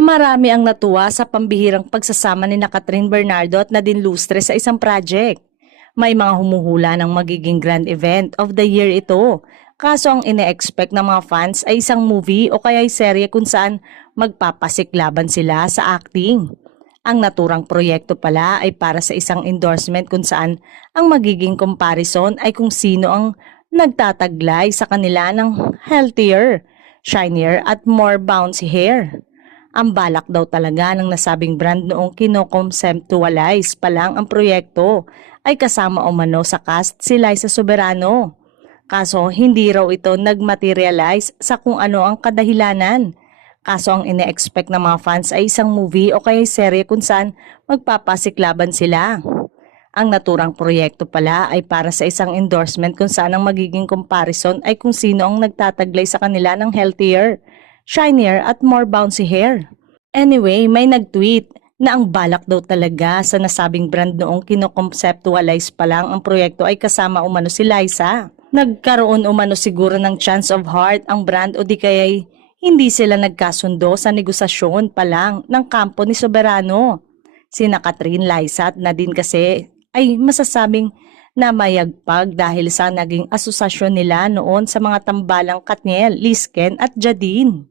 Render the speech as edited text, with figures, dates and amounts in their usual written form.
Marami ang natuwa sa pambihirang pagsasama ni na Catherine Bernardo at Nadine Lustre sa isang project. May mga humuhula ng magiging grand event of the year ito. Kaso ang ine-expect ng mga fans ay isang movie o kaya ay serye kung saan magpapasiklaban sila sa acting. Ang naturang proyekto pala ay para sa isang endorsement kung saan ang magiging comparison ay kung sino ang nagtataglay sa kanila ng healthier, shinier at more bouncy hair. Ang balak daw talaga ng nasabing brand noong kinoconceptualize pa lang ang proyekto ay kasama umano sa cast si Liza Soberano. Kaso hindi raw ito nagmaterialize sa kung ano ang kadahilanan. Kaso ang ine-expect ng mga fans ay isang movie o kaya serye kung saan magpapasiklaban sila. Ang naturang proyekto pala ay para sa isang endorsement kung saan ang magiging comparison ay kung sino ang nagtataglay sa kanila ng healthier, shinier at more bouncy hair. Anyway, may nag-tweet na ang balak daw talaga sa nasabing brand noong kinoconceptualize pa lang ang proyekto ay kasama umano si Liza. Nagkaroon umano siguro ng chance of heart ang brand o di kaya'y hindi sila nagkasundo sa negosasyon pa lang ng kampo ni Soberano. Sina Catherine, Liza at Nadine kasi ay masasabing namayagpag dahil sa naging asosasyon nila noon sa mga tambalang Katniel, Lisken at Jadine.